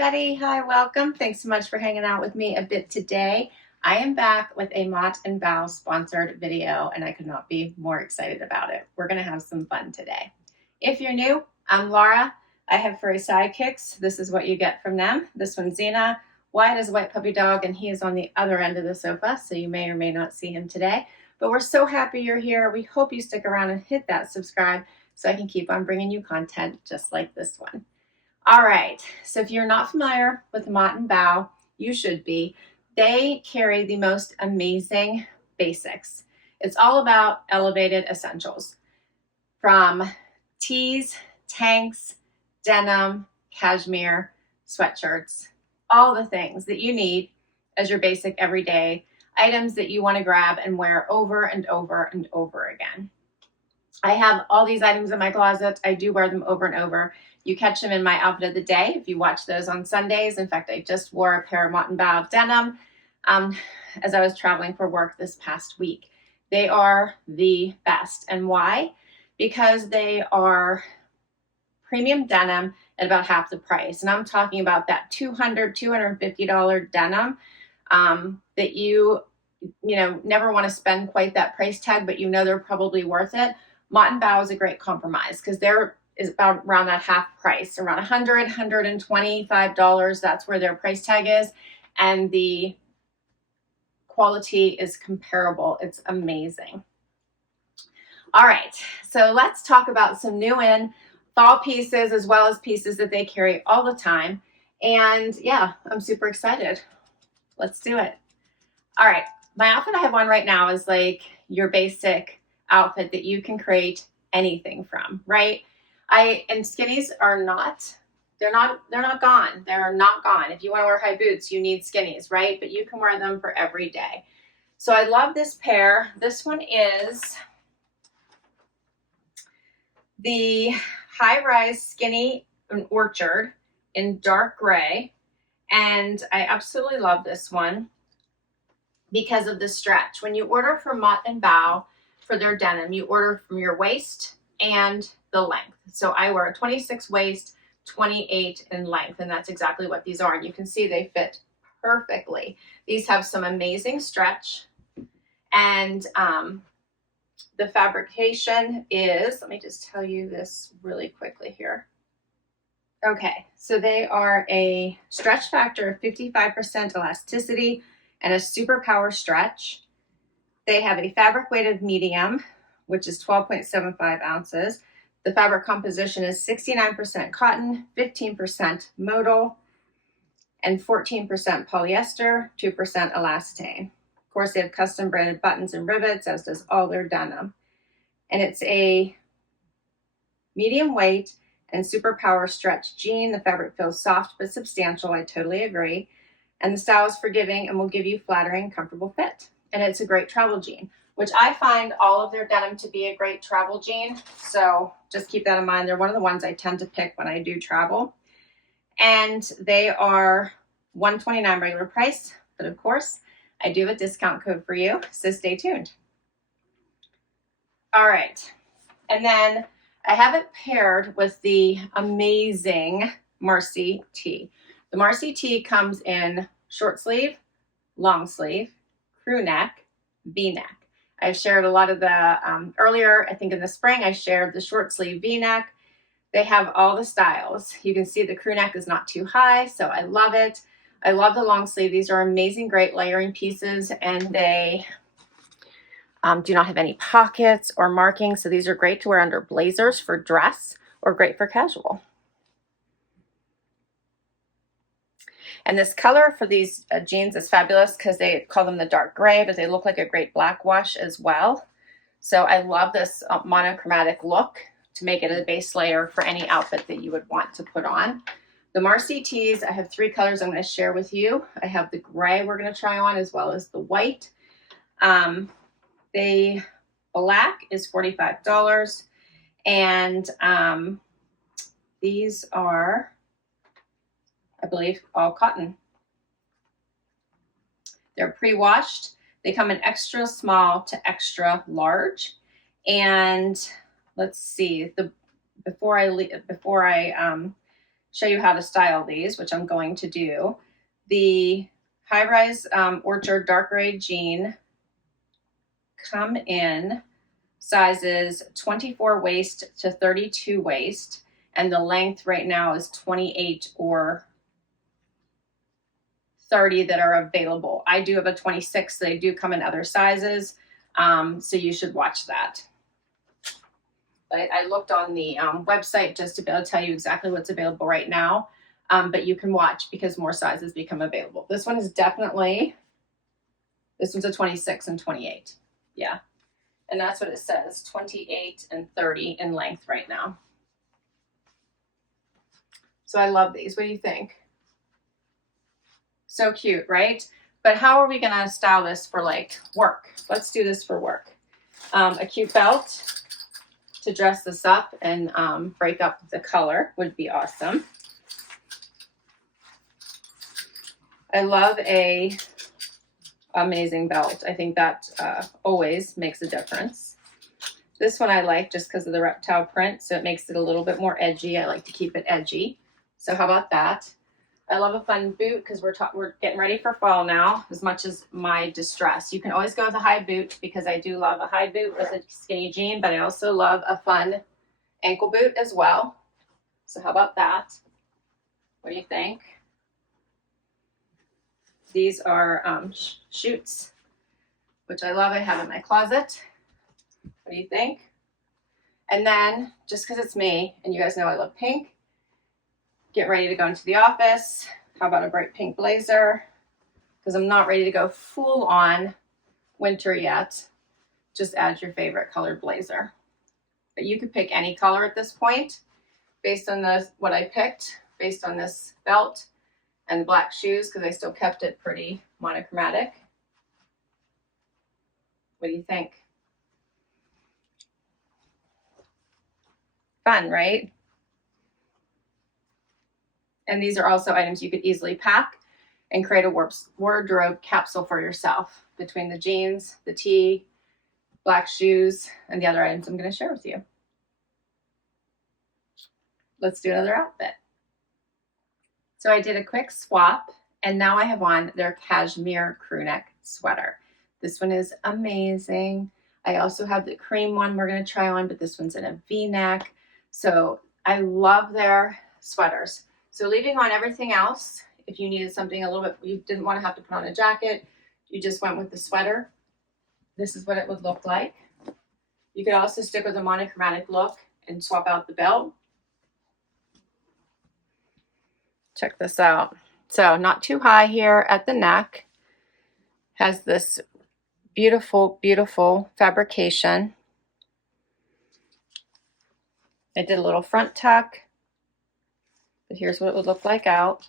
everybody. Hi, welcome. Thanks so much for hanging out with me a bit today. I am back with a Mott Bow sponsored video, and I could not be more excited about it. We're going to have some fun today. If you're new, I'm Laura. I have furry sidekicks. This is what you get from them. This one's Xena. Wyatt is a white puppy dog, and he is on the other end of the sofa, so you may or may not see him today. But we're so happy you're here. We hope you stick around and hit that subscribe so I can keep on bringing you content just like this one. All right, so if you're not familiar with Mott Bow, you should be. They carry the most amazing basics. It's all about elevated essentials, from tees, tanks, denim, cashmere, sweatshirts, all the things that you need as your basic everyday items that you want to grab and wear over and over and over again. I have all these items in my closet. I do wear them over and over. You catch them in my outfit of the day if you watch those on Sundays. In fact, I just wore a pair of Mott Bow denim as I was traveling for work this past week. They are the best. And why? Because they are premium denim at about half the price. And I'm talking about that $200, $250 denim that you never want to spend quite that price tag, but you know they're probably worth it. Mott Bow is a great compromise because they're is about around that half price, around $100, $125. That's where their price tag is. And the quality is comparable. It's amazing. All right, so let's talk about some new in fall pieces as well as pieces that they carry all the time. And yeah, I'm super excited. Let's do it. All right, my outfit I have on right now is like your basic outfit that you can create anything from, right? And skinnies are not, they're not gone. They're not gone. If you want to wear high boots, you need skinnies, right? But you can wear them for every day. So I love this pair. This one is the high-rise skinny orchard in dark gray. And I absolutely love this one because of the stretch. When you order from Mott Bow for their denim, you order from your waist and the length. So I wear a 26 waist, 28 in length, and that's exactly what these are. And you can see they fit perfectly. These have some amazing stretch, and the fabrication is, let me just tell you this really quickly here. Okay, so they are a stretch factor of 55% elasticity and a super power stretch. They have a fabric weighted medium, which is 12.75 ounces. The fabric composition is 69% cotton, 15% modal, and 14% polyester, 2% elastane. Of course, they have custom branded buttons and rivets, as does all their denim. And it's a medium weight and super power stretch jean. The fabric feels soft but substantial. I totally agree. And the style is forgiving and will give you flattering, comfortable fit. And it's a great travel jean, which I find all of their denim to be a great travel jean. So just keep that in mind. They're one of the ones I tend to pick when I do travel. And they are $129 regular price, but of course, I do have a discount code for you, so stay tuned. All right, and then I have it paired with the amazing Marcy tee. The Marcy tee comes in short sleeve, long sleeve, crew neck, V-neck. I've shared a lot of the, earlier, I think in the spring, I shared the short sleeve V-neck. They have all the styles. You can see the crew neck is not too high, so I love it. I love the long sleeve. These are amazing, great layering pieces, and they do not have any pockets or markings, so these are great to wear under blazers for dress or great for casual. And this color for these jeans is fabulous because they call them the dark gray, but they look like a great black wash as well. So I love this monochromatic look to make it a base layer for any outfit that you would want to put on. The Marcy tees, I have 3 colors I'm going to share with you. I have the gray we're going to try on as well as the white. The black is $45, and these are, I believe, all cotton. They're pre-washed. They come in extra small to extra large. And let's see, before I show you how to style these, which I'm going to do. The high-rise Orchard dark gray jean come in sizes 24 waist to 32 waist, and the length right now is 28 or 30 that are available. I do have a 26, so they do come in other sizes, so you should watch that. But I looked on the website just to be able to tell you exactly what's available right now, but you can watch because more sizes become available. This one is definitely, this one's a 26 and 28, yeah. And that's what it says, 28 and 30 in length right now. So I love these. What do you think? So cute, right? But how are we gonna style this for like work? Let's do this for work. A cute belt to dress this up and break up the color would be awesome. I love a amazing belt. I think that always makes a difference. This one I like just because of the reptile print, so it makes it a little bit more edgy. I like to keep it edgy. So how about that? I love a fun boot because we're getting ready for fall now, as much as my distress. You can always go with a high boot because I do love a high boot with a skinny jean, but I also love a fun ankle boot as well. So how about that? What do you think? These are shoots, which I love. I have in my closet. What do you think? And then, just because it's me, and you guys know I love pink, get ready to go into the office. How about a bright pink blazer? Because I'm not ready to go full on winter yet. Just add your favorite colored blazer. But you could pick any color at this point based on what I picked, based on this belt and black shoes, because I still kept it pretty monochromatic. What do you think? Fun, right? And these are also items you could easily pack and create a wardrobe capsule for yourself between the jeans, the tee, black shoes, and the other items I'm going to share with you. Let's do another outfit. So I did a quick swap, and now I have on their cashmere crewneck sweater. This one is amazing. I also have the cream one we're going to try on, but this one's in a V-neck. So I love their sweaters. So leaving on everything else, if you needed something a little bit, you didn't want to have to put on a jacket, you just went with the sweater, this is what it would look like. You could also stick with a monochromatic look and swap out the belt. Check this out. So not too high here at the neck. Has this beautiful, beautiful fabrication. I did a little front tuck, but here's what it would look like out.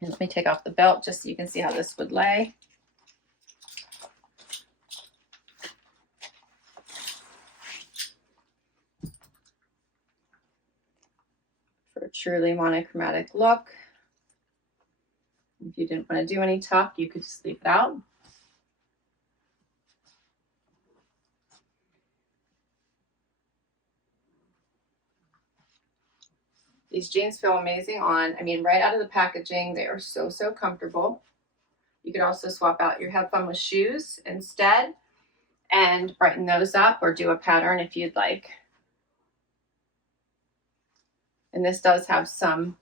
And let me take off the belt just so you can see how this would lay. For a truly monochromatic look. If you didn't want to do any tuck, you could just leave it out. These jeans feel amazing on. I mean, right out of the packaging, they are so, so comfortable. You could also swap out your have fun with shoes instead and brighten those up or do a pattern if you'd like. And this does have some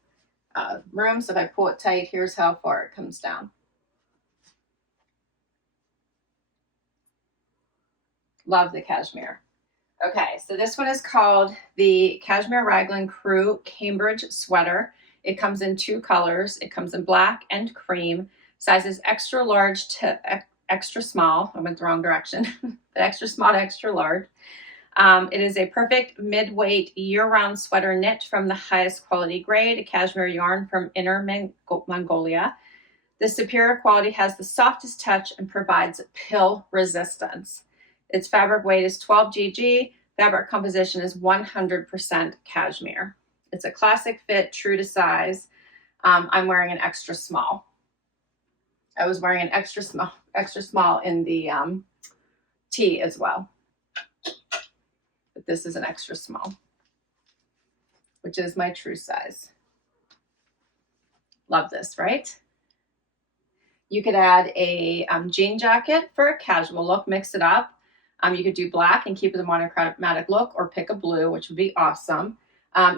room, so if I pull it tight, here's how far it comes down. Love the cashmere. Okay, so this one is called the Cashmere Raglan Crew Cambridge Sweater. It comes in two colors. It comes in black and cream. Sizes extra large to extra small. I went the wrong direction. But extra small to extra large. It is a perfect mid-weight year-round sweater knit from the highest quality grade, cashmere yarn from Inner Mongolia. The superior quality has the softest touch and provides pill resistance. Its fabric weight is 12 gg. Fabric composition is 100% cashmere. It's a classic fit, true to size. I'm wearing an extra small. I was wearing an extra small in the tee as well. But this is an extra small. which is my true size. Love this, right? You could add a jean jacket for a casual look, mix it up. You could do black and keep it a monochromatic look, or pick a blue, which would be awesome.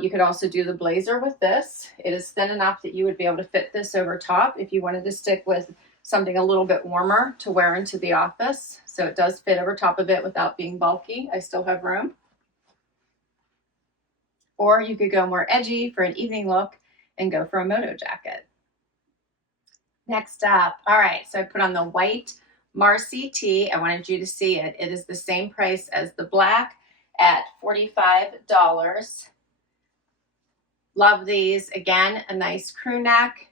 You could also do the blazer with this. It is thin enough that you would be able to fit this over top if you wanted to stick with something a little bit warmer to wear into the office. So it does fit over top of it without being bulky. I still have room. Or you could go more edgy for an evening look and go for a moto jacket. Next up, all right, so I put on the white Marcy tee. I wanted you to see it. It is the same price as the black at $45. Love these. Again, a nice crew neck.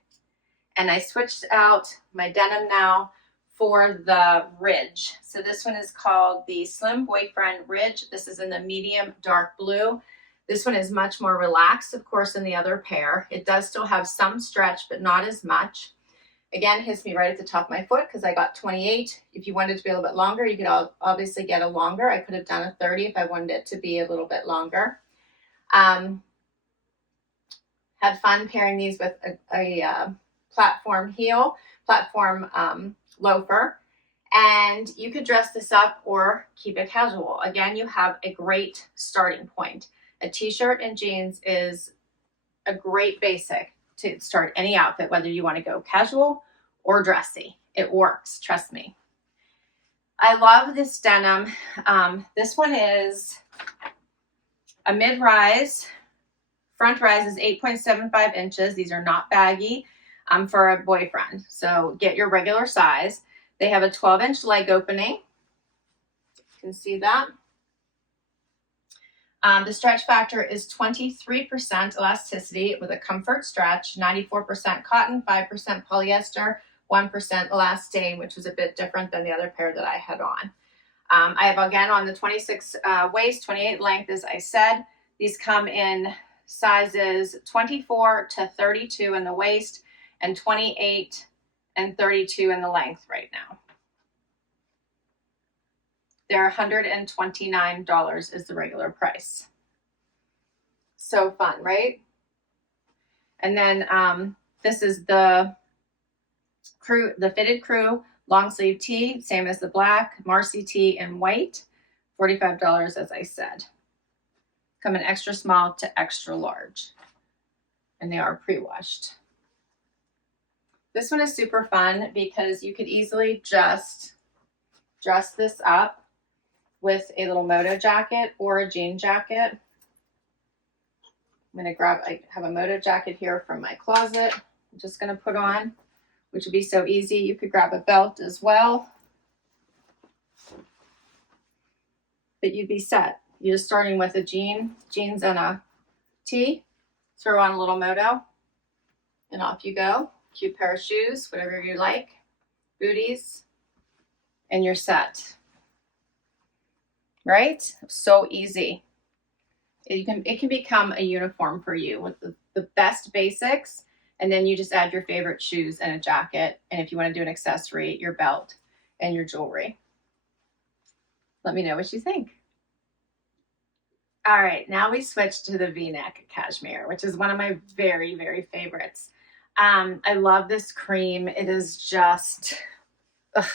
And I switched out my denim now for the Ridge. So this one is called the Slim Boyfriend Ridge. This is in the medium dark blue. This one is much more relaxed, of course, than the other pair. It does still have some stretch, but not as much. Again, hits me right at the top of my foot because I got 28. If you wanted it to be a little bit longer, you could obviously get a longer. I could have done a 30 if I wanted it to be a little bit longer. Had fun pairing these with a platform heel, platform loafer. And you could dress this up or keep it casual. Again, you have a great starting point. A t-shirt and jeans is a great basic to start any outfit, whether you want to go casual or dressy. It works, trust me. I love this denim. This one is a mid-rise. Front rise is 8.75 inches. These are not baggy for a boyfriend. So get your regular size. They have a 12-inch leg opening. You can see that. The stretch factor is 23% elasticity with a comfort stretch, 94% cotton, 5% polyester, 1% elastane, which was a bit different than the other pair that I had on. I have, again, on the 26 waist, 28 length, as I said. These come in sizes 24 to 32 in the waist and 28 and 32 in the length right now. They're $129 is the regular price. So fun, right? And then this is the fitted crew long sleeve tee, same as the black Marcy tee in white, $45 as I said. Come in extra small to extra large, and they are pre-washed. This one is super fun because you could easily just dress this up with a little moto jacket or a jean jacket. I'm going to grab, I have a moto jacket here from my closet. I'm just going to put on, which would be so easy. You could grab a belt as well, but you'd be set. You're just starting with a jeans and a tee, throw on a little moto, and off you go. Cute pair of shoes, whatever you like, booties, and you're set. Right? So easy. It can become a uniform for you with the best basics, and then you just add your favorite shoes and a jacket, and if you want to do an accessory, your belt and your jewelry. Let me know what you think. All right, now we switch to the VNeck Cashmere, which is one of my very, very favorites. I love this cream. It is just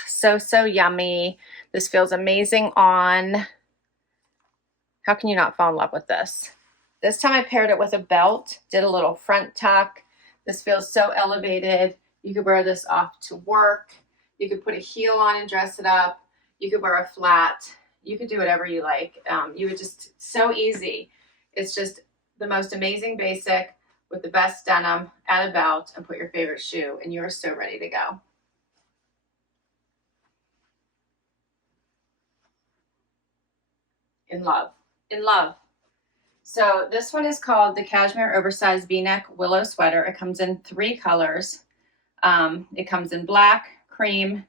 so yummy. This feels amazing on. How can you not fall in love with this? This time I paired it with a belt, did a little front tuck. This feels so elevated. You could wear this off to work. You could put a heel on and dress it up. You could wear a flat. You could do whatever you like. You would just, so easy. It's just the most amazing basic with the best denim, add a belt, and put your favorite shoe, and you are so ready to go. In love. In love. So this one is called the Cashmere Oversized VNeck Willow Sweater. It comes in 3 colors. It comes in black, cream,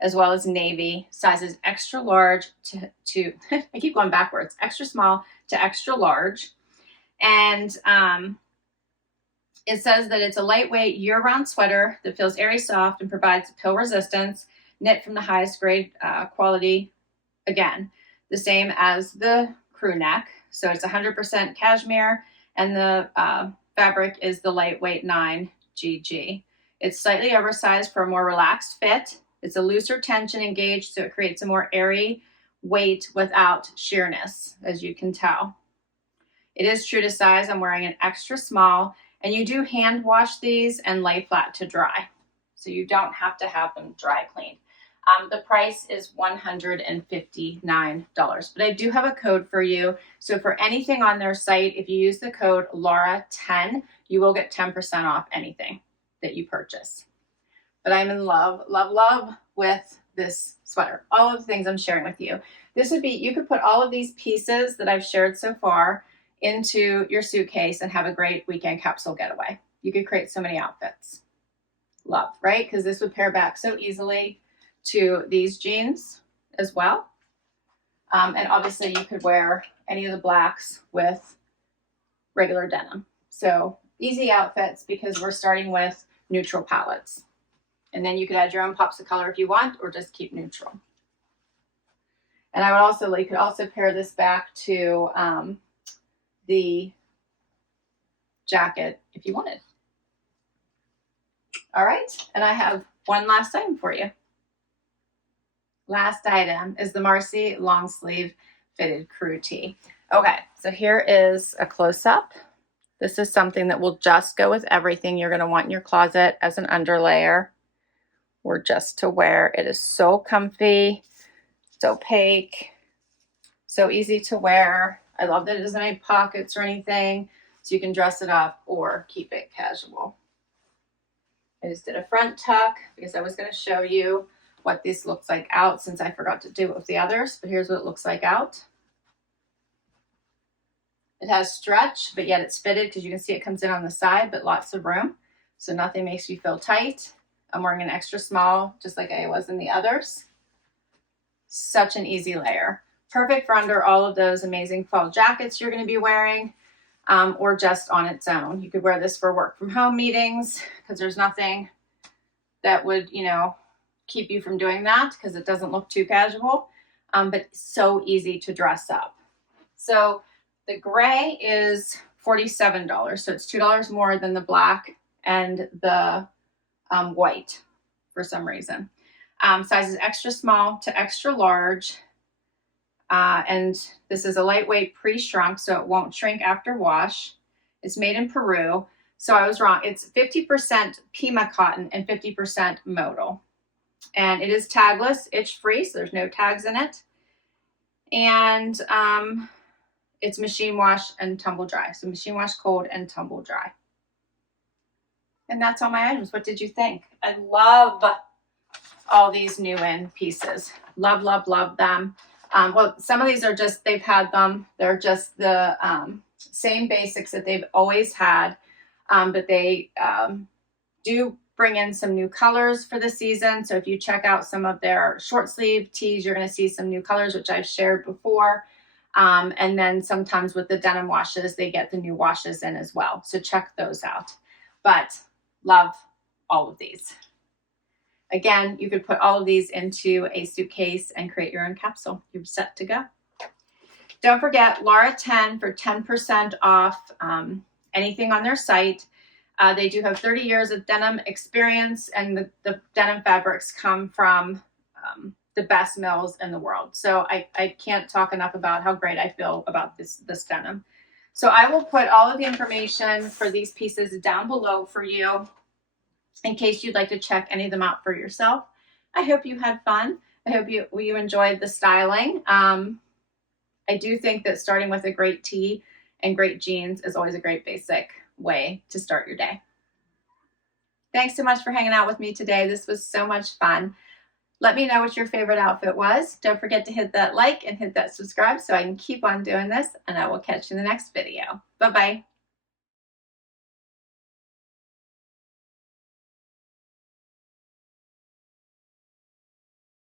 as well as navy. Sizes extra large to I keep going backwards, extra small to extra large. And it says that it's a lightweight year-round sweater that feels airy soft and provides pill resistance, knit from the highest grade quality. Again, the same as the crew neck. So it's 100% cashmere and the fabric is the lightweight 9GG. It's slightly oversized for a more relaxed fit. It's a looser tension engaged, so it creates a more airy weight without sheerness, as you can tell. It is true to size. I'm wearing an extra small, and you do hand wash these and lay flat to dry, so you don't have to have them dry cleaned. The price is $159, but I do have a code for you. So for anything on their site, if you use the code Laura10, you will get 10% off anything that you purchase. But I'm in love, love, love with this sweater. All of the things I'm sharing with you. This would be, you could put all of these pieces that I've shared so far into your suitcase and have a great weekend capsule getaway. You could create so many outfits. Love, right? Because this would pair back so easily to these jeans as well. And obviously you could wear any of the blacks with regular denim. So easy outfits because we're starting with neutral palettes. And then you could add your own pops of color if you want, or just keep neutral. And I would also, you could also pair this back to the jacket if you wanted. All right, and I have one last item for you. Last item is the Marcy long sleeve fitted crew tee. Okay, so here is a close-up. This is something that will just go with everything you're going to want in your closet as an underlayer or just to wear. It is so comfy, it's opaque, so easy to wear. I love that it doesn't have any pockets or anything, so you can dress it up or keep it casual. I just did a front tuck because I was going to show you what this looks like out, since I forgot to do it with the others, but here's what it looks like out. It has stretch, but yet it's fitted because you can see it comes in on the side, but lots of room. So nothing makes you feel tight. I'm wearing an extra small, just like I was in the others. Such an easy layer. Perfect for under all of those amazing fall jackets you're going to be wearing, or just on its own. You could wear this for work from home meetings because there's nothing that would, you know, keep you from doing that because it doesn't look too casual, but so easy to dress up. So the gray is $47, so it's $2 more than the black and the white for some reason. Sizes extra small to extra large, and this is a lightweight pre-shrunk, so it won't shrink after wash. It's made in Peru, so I was wrong. It's 50% Pima cotton and 50% modal. And it is tagless, itch-free, so there's no tags in it. And it's machine wash and tumble dry. So machine wash cold and tumble dry. And that's all my items. What did you think? I love all these new in pieces. Love, love, love them. Well, some of these are just, they've had them. They're just the same basics that they've always had. But they do bring in some new colors for the season. So if you check out some of their short sleeve tees, you're going to see some new colors, which I've shared before. And then sometimes with the denim washes, they get the new washes in as well. So check those out. But love all of these. Again, you could put all of these into a suitcase and create your own capsule. You're set to go. Don't forget Laura10 for 10% off anything on their site. They do have 30 years of denim experience, and the denim fabrics come from the best mills in the world. So I can't talk enough about how great I feel about this denim. So I will put all of the information for these pieces down below for you in case you'd like to check any of them out for yourself. I hope you had fun. I hope you enjoyed the styling. I do think that starting with a great tee and great jeans is always a great basic way to start your day. Thanks so much for hanging out with me today. This was so much fun. Let me know what your favorite outfit was. Don't forget to hit that like and hit that subscribe so I can keep on doing this, and I will catch you in the next video. Bye-bye.